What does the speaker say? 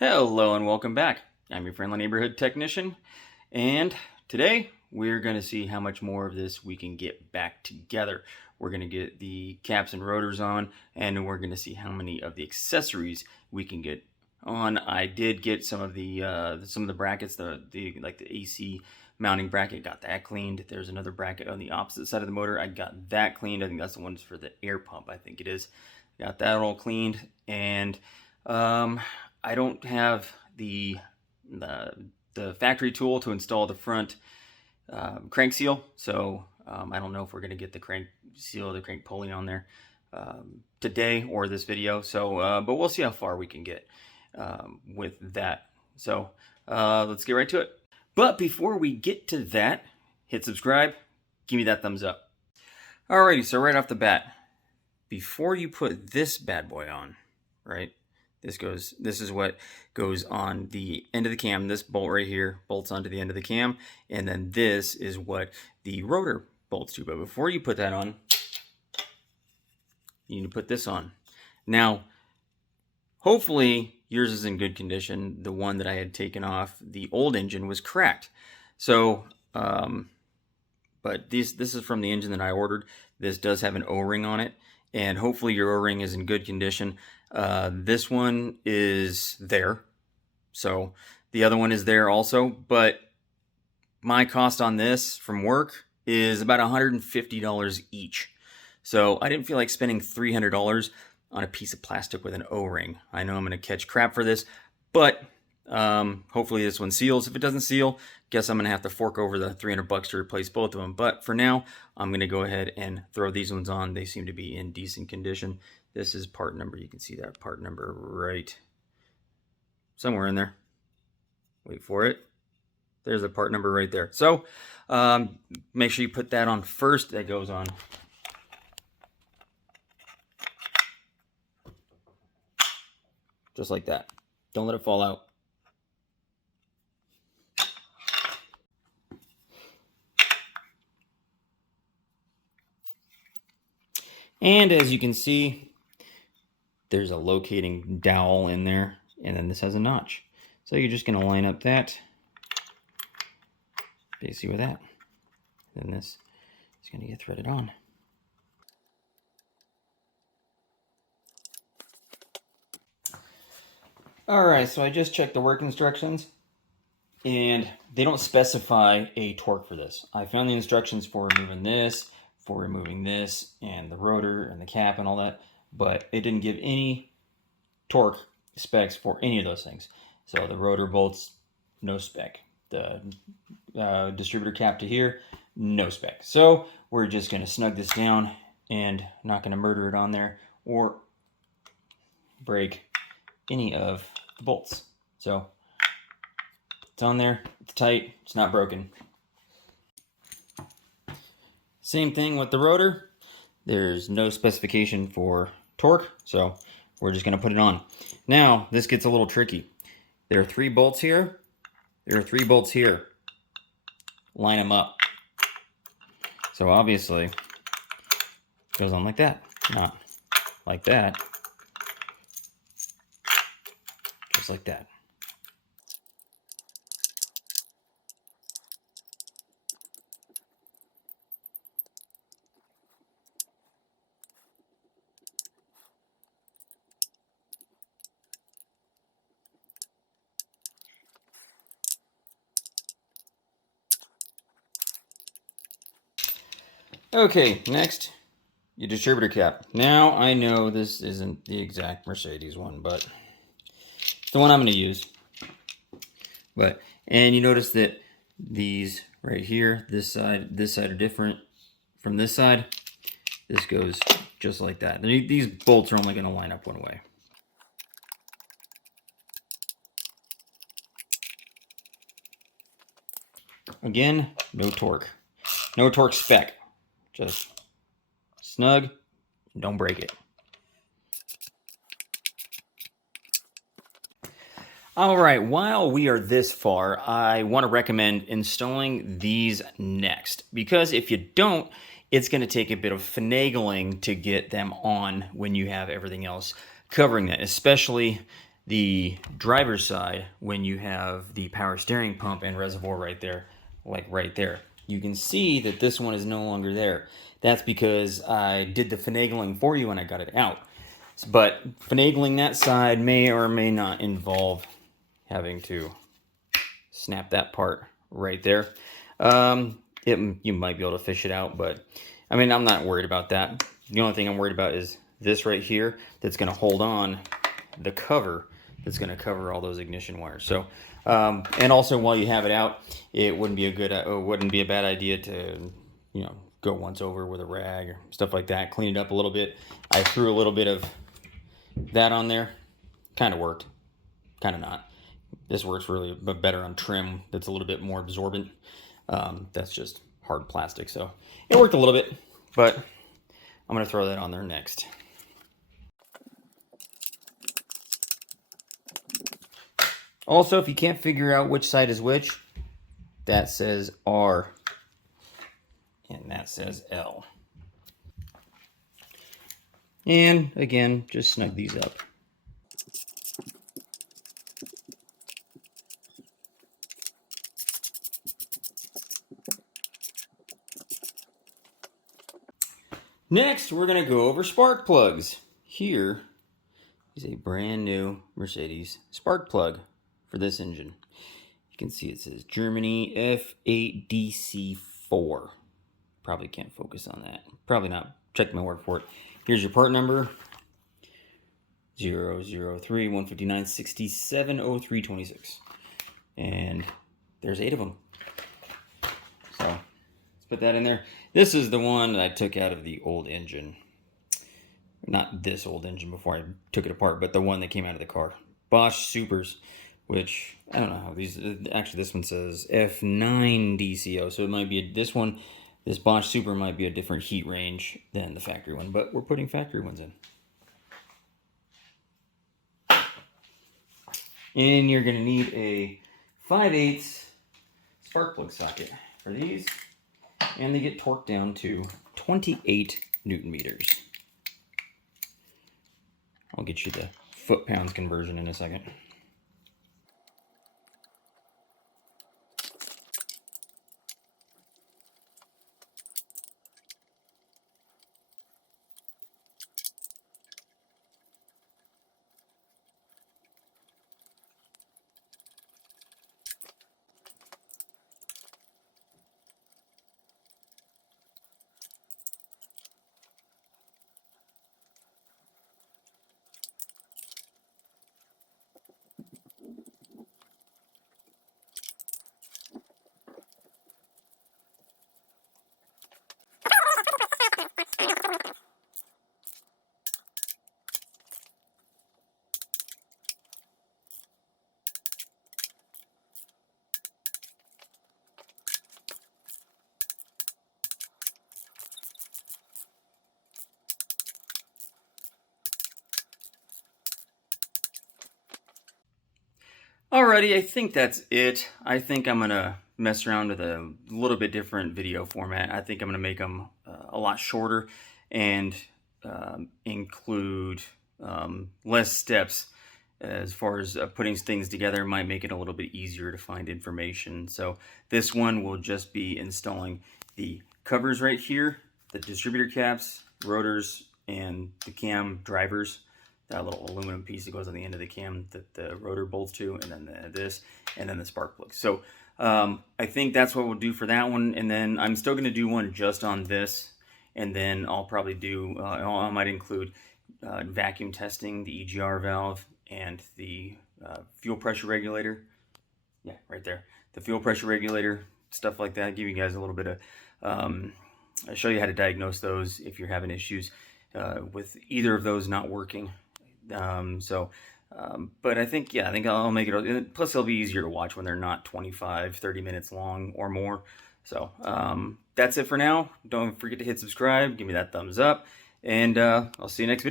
Hello and welcome back. I'm your friendly neighborhood technician, and today we're going to see how much more of this we can get back together. We're going to get the caps and rotors on, and we're going to see how many of the accessories we can get on. I did get some of the brackets, the AC mounting bracket, got that cleaned. There's another bracket on the opposite side of the motor. I got that cleaned. I think that's the one for the air pump, I think it is. Got that all cleaned, and I don't have the factory tool to install the front crank seal, so I don't know if we're going to get the crank seal, the crank pulley on there today or this video. So, but we'll see how far we can get with that. So let's get right to it. But before we get to that, hit subscribe, give me that thumbs up. Alrighty, so right off the bat, before you put this bad boy on, right? This is what goes on the end of the cam. This bolt right here bolts onto the end of the cam, and then this is what the rotor bolts to. But before you put that on, you need to put this on. Now, hopefully yours is in good condition. The one that I had taken off the old engine was cracked. So, but this is from the engine that I ordered. This does have an O-ring on it, and hopefully your O-ring is in good condition. This one is there, so the other one is there also, but my cost on this from work is about $150 each. So I didn't feel like spending $300 on a piece of plastic with an O-ring. I know I'm going to catch crap for this, but hopefully this one seals. If it doesn't seal, guess I'm going to have to fork over the $300 to replace both of them. But for now, I'm going to go ahead and throw these ones on. They seem to be in decent condition. This is part number. You can see that part number right somewhere in there. Wait for it. There's the part number right there. So make sure you put that on first. That goes on. Just like that. Don't let it fall out. And as you can see, there's a locating dowel in there, and then this has a notch. So you're just going to line up that, basically with that. Then this is going to get threaded on. Alright, so I just checked the work instructions, and they don't specify a torque for this. I found the instructions for removing this, and the rotor and the cap and all that, but it didn't give any torque specs for any of those things. So the rotor bolts, no spec. The distributor cap to here, no spec. So we're just going to snug this down and not going to murder it on there or break any of the bolts. So it's on there, it's tight, it's not broken. Same thing with the rotor. There's no specification for torque, so we're just going to put it on. Now, this gets a little tricky. There are 3 bolts here. There are 3 bolts here. Line them up. So obviously, it goes on like that, not like that. Just like that. Okay, next, your distributor cap. Now, I know this isn't the exact Mercedes one, but it's the one I'm going to use. And you notice that these right here, this side are different from this side. This goes just like that. These bolts are only going to line up one way. Again, no torque. No torque spec. Just snug, don't break it. All right, while we are this far, I want to recommend installing these next, because if you don't, it's going to take a bit of finagling to get them on when you have everything else covering that, especially the driver's side, when you have the power steering pump and reservoir right there, like right there, you can see that this one is no longer there. That's because I did the finagling for you and I got it out. But finagling that side may or may not involve having to snap that part right there. You might be able to fish it out, but I mean, I'm not worried about that. The only thing I'm worried about is this right here that's going to hold on the cover that's going to cover all those ignition wires. So, and also while you have it out, it wouldn't be a bad idea to, go once over with a rag or stuff like that, clean it up a little bit. I threw a little bit of that on there. Kind of worked, kind of not. This works really better on trim that's a little bit more absorbent. That's just hard plastic, so it worked a little bit, but I'm going to throw that on there next. Also, if you can't figure out which side is which, that says R and that says L. And again, just snug these up. Next, we're going to go over spark plugs. Here is a brand new Mercedes spark plug for this engine. You can see it says Germany F8DC4. Probably can't focus on that. Probably not. Check my word for it. Here's your part number. 003-159-670326. And there's 8 of them. So let's put that in there. This is the one that I took out of the old engine. Not this old engine before I took it apart, but the one that came out of the car. Bosch Supers, which I don't know how these. Actually, this one says F9 DCO, so it might be this one. This Bosch Super might be a different heat range than the factory one, but we're putting factory ones in. And you're going to need a 5/8 spark plug socket for these, and they get torqued down to 28 Newton meters. I'll get you the foot-pounds conversion in a second. Alrighty, I think that's it. I think I'm going to mess around with a little bit different video format. I think I'm going to make them a lot shorter and include less steps as far as putting things together. Might make it a little bit easier to find information. So this one will just be installing the covers right here, the distributor caps, rotors, and the cam drivers. That little aluminum piece that goes on the end of the cam that the rotor bolts to, and then this, and then the spark plug. So I think that's what we'll do for that one. And then I'm still going to do one just on this, and then I'll probably do, I might include vacuum testing, the EGR valve, and the fuel pressure regulator. Yeah, right there. The fuel pressure regulator, stuff like that. Give you guys a little bit of, I'll show you how to diagnose those if you're having issues with either of those not working. But I think I'll make it, plus it'll be easier to watch when they're not 25-30 minutes long or more. So that's it for now. Don't forget to hit subscribe, give me that thumbs up, and I'll see you next video.